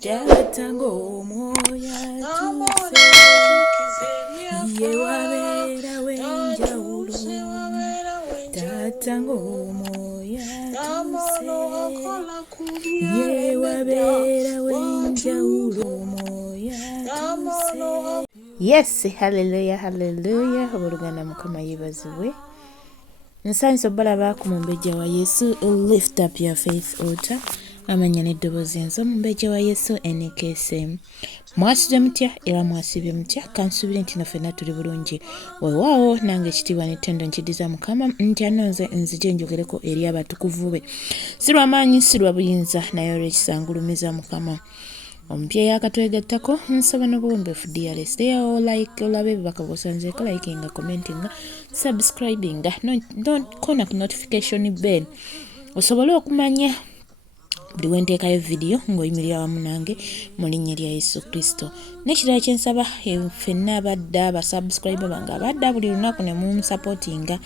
Jatango moya tuse ye wabera wenjawulo Jatango moya tuse ye wabera wenjawulo moya tuse. Yes, hallelujah, hallelujah. Oburuganda mukama yebazibwe. Nsanso balaba ku mumbeja wa Yesu. Lift up your faith altar. Amanya n'eddoboozi enzo mumbeja wa Yesu NKSM. Mwasibye mutya era mwasibye mutya kansubire nti naffe tuli bulungi weewaawo nange ekitiibwa n'ettendo nkidiza mukama nti anonze nzije njogereko eri abatukuvu be si lw'amaanyi si lwa buyinza naye olw'ekisangulumiza mukama ompya yakatwegattako nsaba n'obuwombeefu DRS teyawo like olabe bibaka bw'osanzeeko likinga commentinga subscribinga kona ku notification bell osobole okumanya buli wenteekayo video ng'oyimirira wamu nange mu linnya lya Yesu Kristo. N'ekirala kye nsaba ffenna abadde abasubscribe bange abadde buli lunaku ne munsupportinga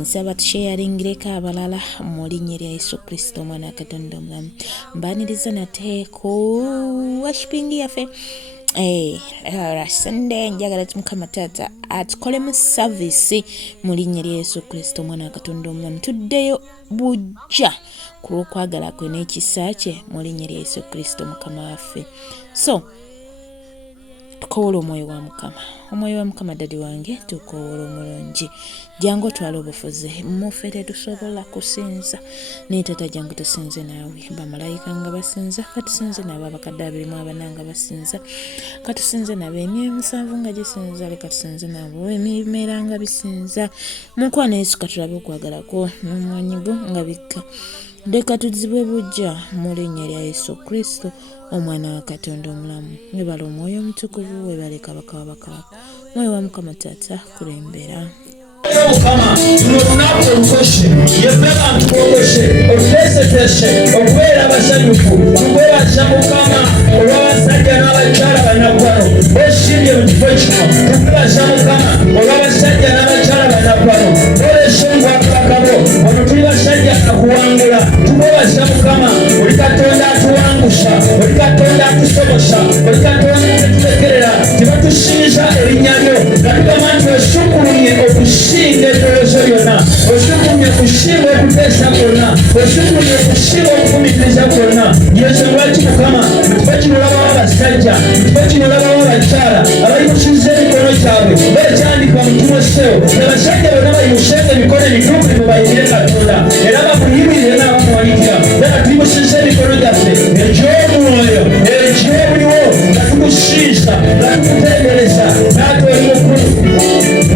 nsaba tusharingireko abalala mu linnya lya Yesu Kristo omwana wa Katonda omulamu. Mbaaniriza nate ku worshiping yaffe Sunday njagala tumukama taata atukolemu service mu linnya lya Yesu Kristo omwana wa Katonda omulamu. Tuddeyo bujja ku lw'okwagala kwe n'ekisa kye mu linnya lya Yesu Kristo mukama waffe. So tukowoola omwoyo wa mukama dadi wange tukowoola omulungi jangu otwala obufuzi muffe tetusobola kusinza naye tata jangu tusinze naawe bamalayika nga basinza katusinze nabo abakadde 24 nga basinza katusinze nabo emyoyo 7 nga gisinza leka tusinze nabo emimera nga bisinza mukwana Yesu katulabe okwagala kwo n'omwanyigo nga bikka leka tuzibwe bujja mu linnya lya Yesu Kristo omwana wa Katonda omulamu. Webale omwoyo omutukuvu webale kabaka wabakabaka mwoyo wa mukama taata kulembera Mukama tunonaku olukoshe yebeba ntukokoshe otuteeseteshe okubeera abasanyufu tukwebaza mukama olw'abasajja n'abakyala bannaggwano besimbye mu kifo kino tukwebaza mukama olw'abasajja n'abakyala bannaggwano olesha omugwakabakabo ono tuli basajja akuwangula tukwebaza mukama oli Katonda atuwangusha oli Katonda atusobosa oli Katonda tetulekerera tebatusinza erinnya lyo nga tugamba nti osukulumye okusinga eddoboozi lyonna osukulumye okusinga okuteesa kwonna osukulumye okusinga okufumitiriza kwonna yesu lwaki mukama mukifa kino olabawo abasajja mukifa kino olabawo abakyala abayimusiza emikono gyabwe bekyandika mutima sewo abasajja bonna bayimusenga emikono emituukirivu bayimire Katonda era bamuyimirire n'abamuwanikira era tuyimusiza emikono gyaffe egy'omwoyo egy'obuliwo nga tukusinza nga tukutendereza naate oli mukulu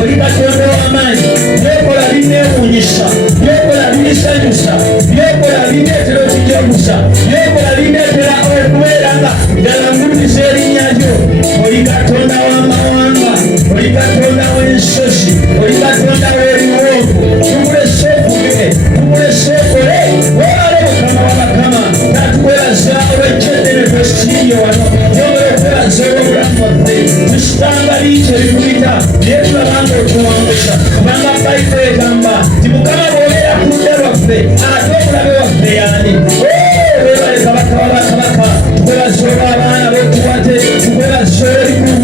oli Katonda w'amaanyi byekola bineewuunyisa byekola binisanyusa byekola bineetera okujaguza byekola bineetera okubeera nga ddala ngulumiza erinnya lyo oli Katonda w'amawanga oli Katonda w'ensozi oli Katonda w'ebiwonvu tukulese ovuge tukulese okole weebale mukama w'abakama tatukwebaza olw'ekyeddene twesiibye wano yongera okwebaza olw'obulamu bwaffe tusitanga biiki ebikuyita naye tulaba nga otuwangusa kubanga bayibuli egamba nti mukama bw'obeera ku ludda lwaffe ate omulabe waffe y'ani weebale kabaka w'abakabaka tukwebaza olw'abaana b'otuwate tukwebaza olw'ebikulu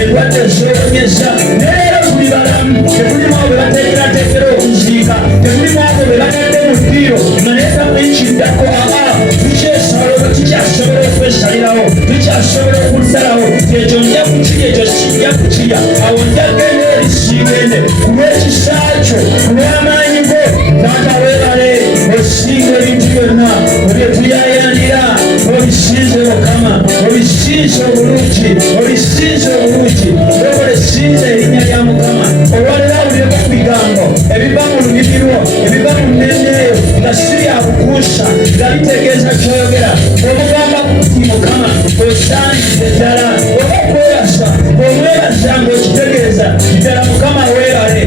endwadde ez'obonyeza neero tuli balamu tetulimu abo be bateekerateekera okuziika tetulimu abo be bagadde mu ddiiro nga neetamu ekiddako tukyesalawo tukyasobola okwesalirawo tukyasobola okusalawo ekyo nja kukirya ekyo kijja kukirya awo njagenda erisigende ku lw'ekisa kyo ku lw'amaanyi go taata weebale osinga ebintu byonna ebyetuyayanira obisinze mukama obisinze obulungi obisinze obulungi okola esinze erinnya lya mukama olwalera awulireko ku bigambo ebiva mu lulimi lwo ebiva mu nneneeyo nga si bya bukuusa nga bitegeeza kyoyogera obugamba kuti mukama osandize ddala oba okwebaza omwebaza ng'okitegeeza ddala mukama weebale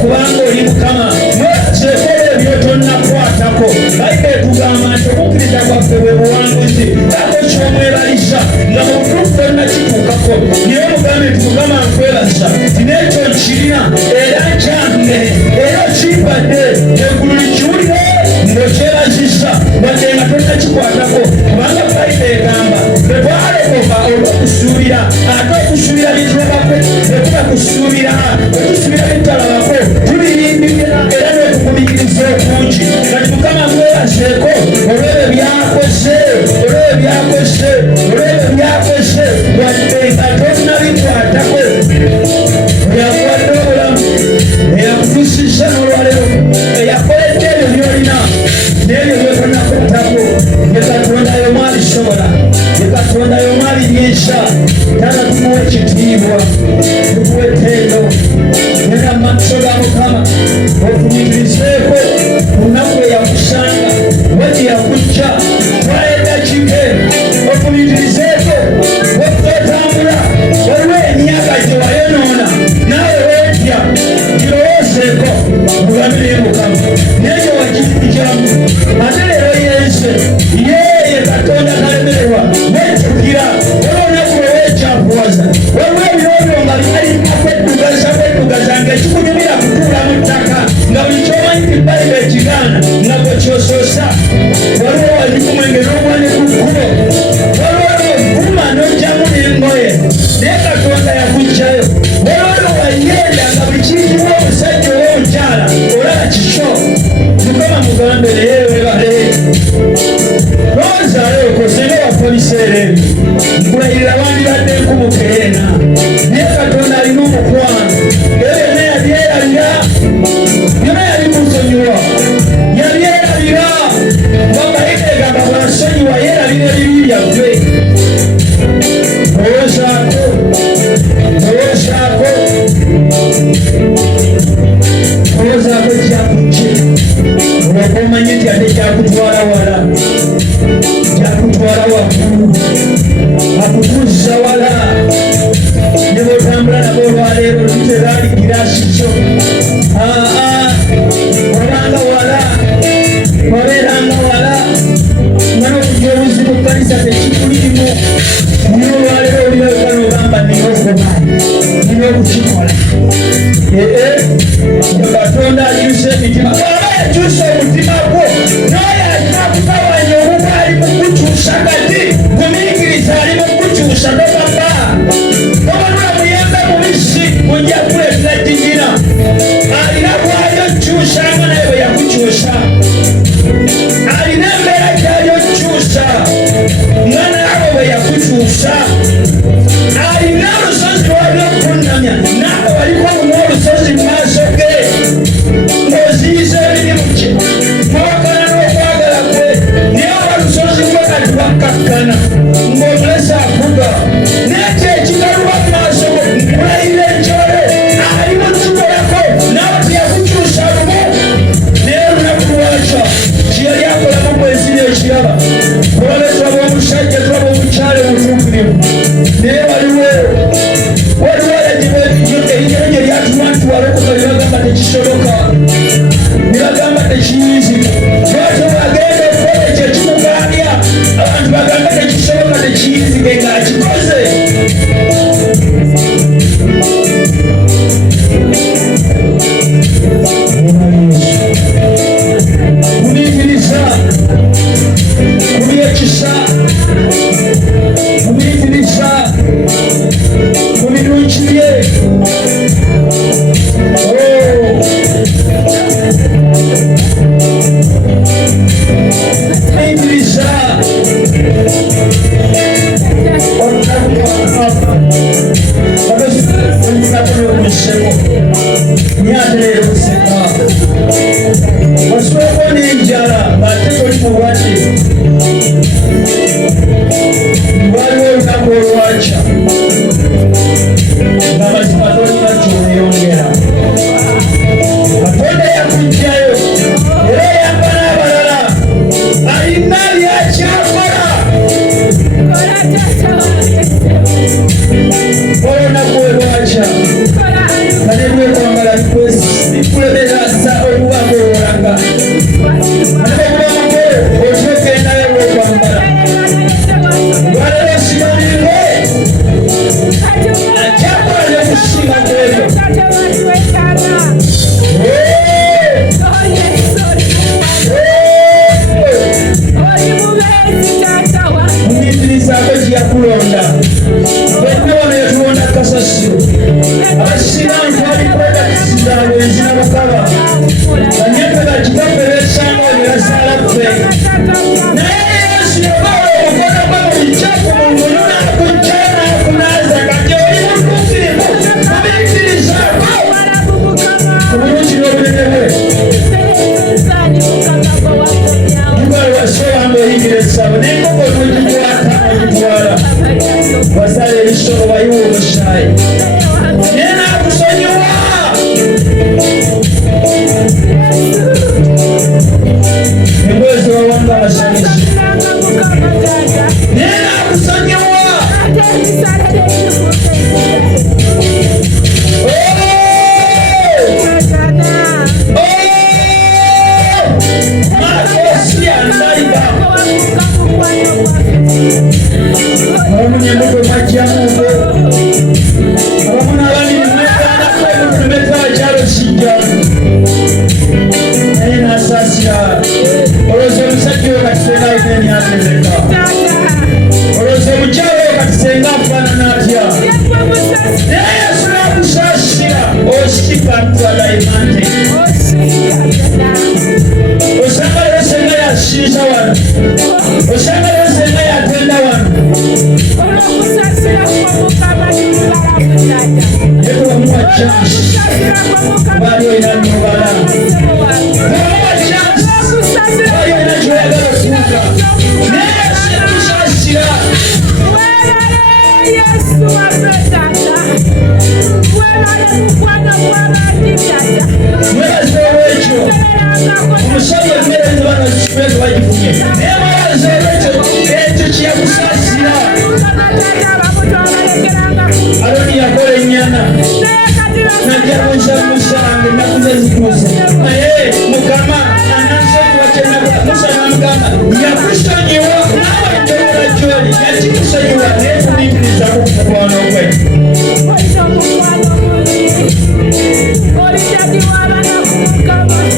kubanga oli mukama mwebazeekola ebyo tonnakwatako bayibuli etugamba nti okukkiriza kwaffe bwe buwanguzi ako ky'omwebalisa nga mu butuufu tonnakituukako naye mugambe nti mukama nkwebaza ti n'ekyo nkirina era kyange era kimpadde eggulu likiwulire ng'okyebazisa wadde nga tonnakikwatako kubanga bayibuli byakose olwebyo byakose wadde nga tonnabikwatako yakwadde obulamu eyakutusisa n'olwalero eyakoledde ebyo byolina n'ebyo byotonakuttako ye Katonda y'omu abisobola ye Katonda y'omu abiryeesa tana tumuwa ekitiibwa tukuwa ettendo era mu maaso ga Mukama ofumiitirizeeko ku nnaku eyakusanga wagye yakujja twaleta kike ofumiitirizeeko wekutotambula waliwo emyaka gye wayonoona naawe weetya girowoozeeko mugambire Mukama n'egyo wagijjamu ate leero yense ye Katonda kalemererwa wejjukira waliwo olunaku lwe weekyakuwaza waliwo ebirooto nga byalina kweddugaza ng'ekikunyumira kutuula mu ttaka nga buli kyomanyi kibbaliba ekigaana nga bwe kyosoosa waliwo walikumwenge n'omwane ku kkubo waliwo vuma n'ojjamu n'engoye naye Katonda yakugjayo waliwo wayenda nga buli kiyitibwa omusajja ow'omukyala olaba kikyo Mukama mugambe naye webale lowoozayo okosenga wapoliseera ebyo nkulayirira wandibadde nkumukeena naye Katonda alina omukwano era byonna yabyerabira byonna yabimusonyiwa yabyerabira wabayita egamba bwansonyiwa yeerabira ebibi byaffe lowoozaako kyakujje olwoka omanye nti ate kyakutwala wala kyakutwala waggulu akutuzza wala ne bwotambula nabo olwaleero luteraali giraasi kyo wabanga wala wabeeranga wala nga n'okujja obuzibu kkanisa tekikulimu naye olwaleero olibeka n'ogamba nina okumaanyi nina okukikola Katonda akyusa emitima bw'aba yakyusa omutima gwo n'oyo alina kugabanya obuba ali mu kukyusa kati gumiikiriza ali mu kukyusa tobamba obanula muyembe mubisi mujja kuleetera jjinjina alina bw'ali okyusa nga naye bwe yakukyusa alina embeera gy'ali okyusa nga naawe bwe yakukyusa alina olusozi lwali okunnamya naawe waliko n'olusozi mu maaso ge ng'oziyiza emirimu gye mwawakana n'okwagala kwe naye oba lusozi gwe kati lwakkakkana ng'omulesa avuga naye kyekikaluba mu maaso ge nkulayira ekyole ali mu kikolako naawe teyakukyusa lumu naye olunaku lwakya kyeyali akolamu bweziri ekiraba olaba tulaba omusajja tulaba omukyala omutuukirivu naye waliwo erinnya lye lyatuma nti walokoka ne bagamba tekisoboka ne bagamba tekiyinzika lwatyo bagenda okukola ekyo ekimugaanya abantu bagamba tekisoboka tekiyinzike ng'akikoze kubiikiriza kubi ekisa kubiikiriza ku birungi bye kubiikiriza omuseko nyateleera okuseka wasooko n'enjala ng'ate toli mulwadde waliwo olunaku olwakya nga mazima tolina kyoneyongera Katonda yakugjayo era oyamba n'abalala alina byakyakola olunaku olwakya kale lwekwambala bikulemesa oluwanga olulaga ate obulamu bwe otyokendayo lwekwambala lwalero simalingo akyakola nekusinga kwebyo mumiikirizaako kyeyakulonda kusonyiwa. Makosi andaiba. Omunyemuko majjamugo. Abamuna abandi nimwekana kwebo tumetwala kyalo kijja. Naye n'asaasira. Olowooza omusajja oyo katisenga alina emyaka emeka. Olowooza omukyala oyo katisenga afaanana atya. Naye Yesu n'akusaasira. Osika ntwala emante. Osanga leero senga yasiisa wano. Osanga leero senga yatenda wano. Yekubamuwa chansi. Baali olina nnobala. Bamuwa chansi. Baali olina kyoyagala okuuka. Naye Yesu yakusaasira. Mwebaze olwekyo. Omusajja emmere ezibana kibeezi bagifunye. Naye mwebaze olwekyo ekyo kyeyakusaasira. Aloni yakola ennyana. Najja musange ennaku ze zituuse. Naye Mukama anansonyiwa kyenagula. Musa n'amugamba yakusonyiwa naawe ntobola gy'oli. Yakikusonyiwa naye tubiikirizaku ku mukwano gwe.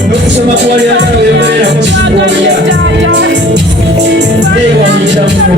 N'okusoma kwali agala weemererako sikuolya. Neewanyisa muno.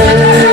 Yeah.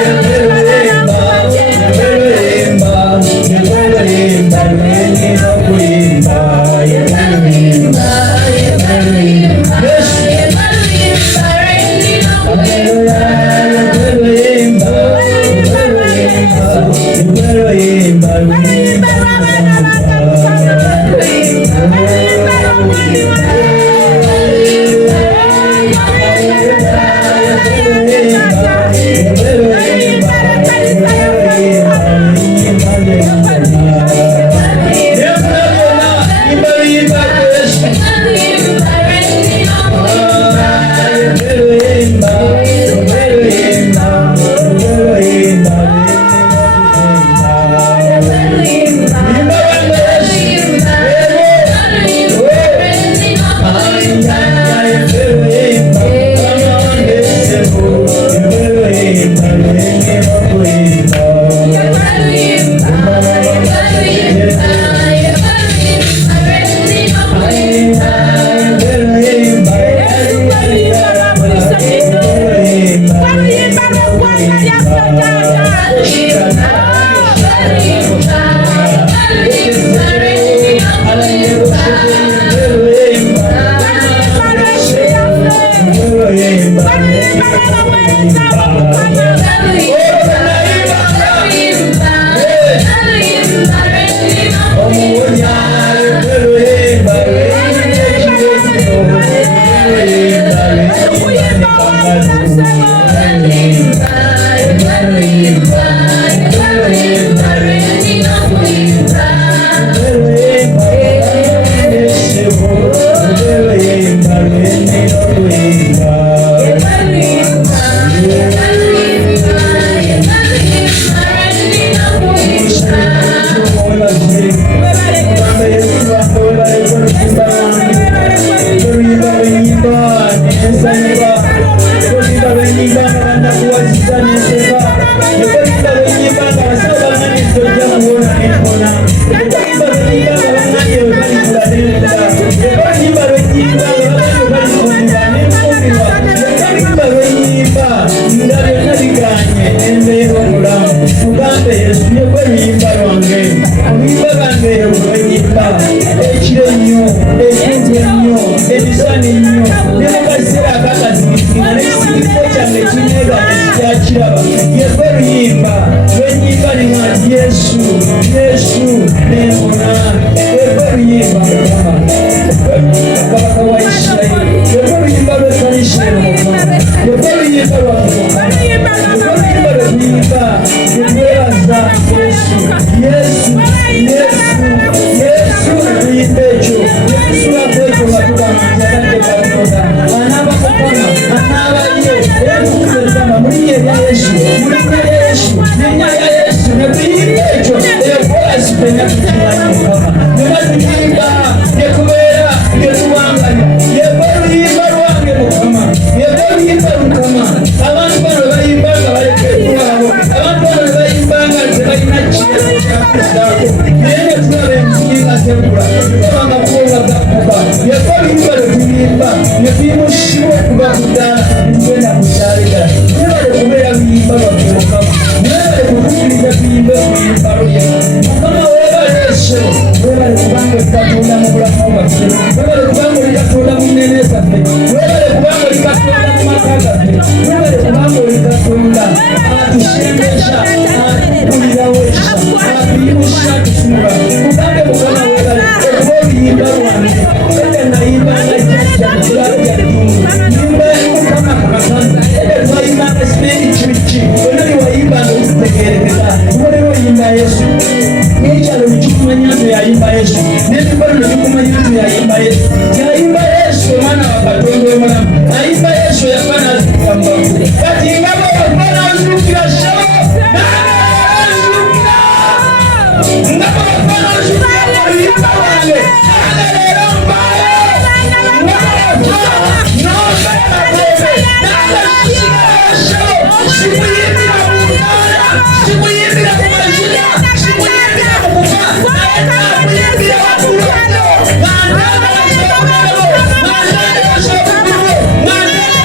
Manda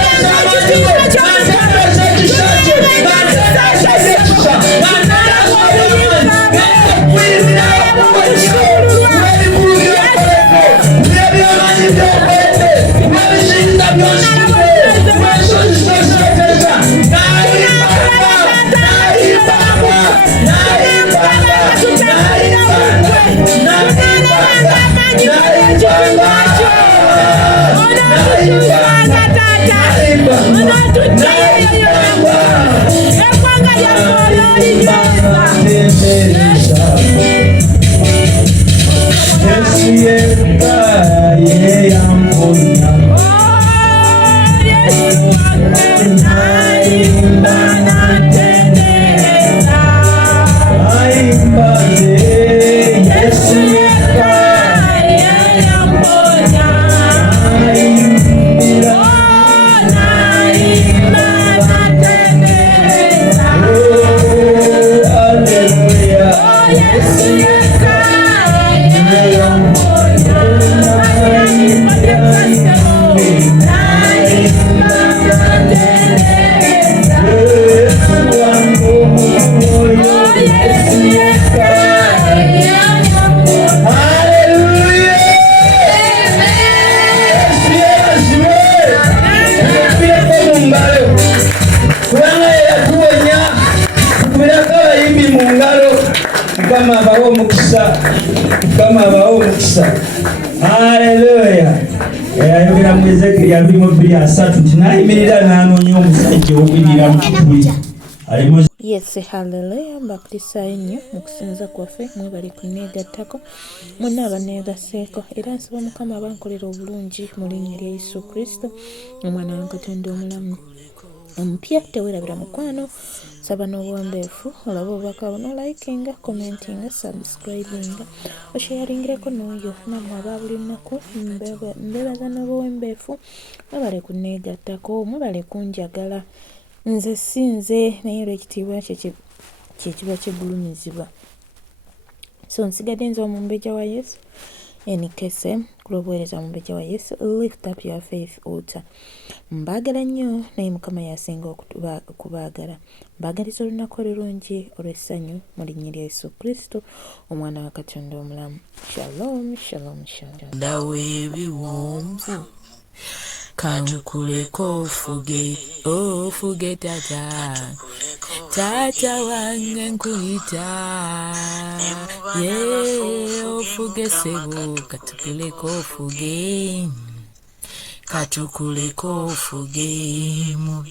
abawe omukisa. Mukama abawe omukisa. Haleluya. Ayogera mu Ezekiel 22:3 nti nayimirira n'anoonya omusajja ow'okuyimirira mu kipuli. Yes, haleluya. Mbakurisayo nnyo mu kusinza kwaffe, mwebale kunneegattako, mwenna abanneegaseeko, era nsaba Mukama abankolera obulungi mu linnya lya Yesu Kristo, omwana wa Katonda omulamu. Omupya teweerabira mukwano, saba n'obuwombeefu olaba obubaka buno, likinga, commentinga, subscribinga, osharingireko n'oyo nammwe aba buli lunaku. Mbeebaza n'obuwombeefu, mwebale kunneegattako, mwebale kunjagala. Nze sinze naye olw'ekitiibwa kye kiba kigulumizibwa. So nsigadde nze omumbejja wa Yesu enikese kulw'obuweereza omumbejja wa Yesu. Lift up your faith altar. Mbaagala nnyo naye Mukama yasinga okubaagala. Mbaagaliza olunaku olulungi olw'essanyu mu linnya lya Yesu Kristo, omwana wa Katonda omulamu. Shalom, shalom, shalom. Ndawe ebiwonvu kantukuleko ofuge tata wange nkuyita ofuge sebo katukuleko ofuge mu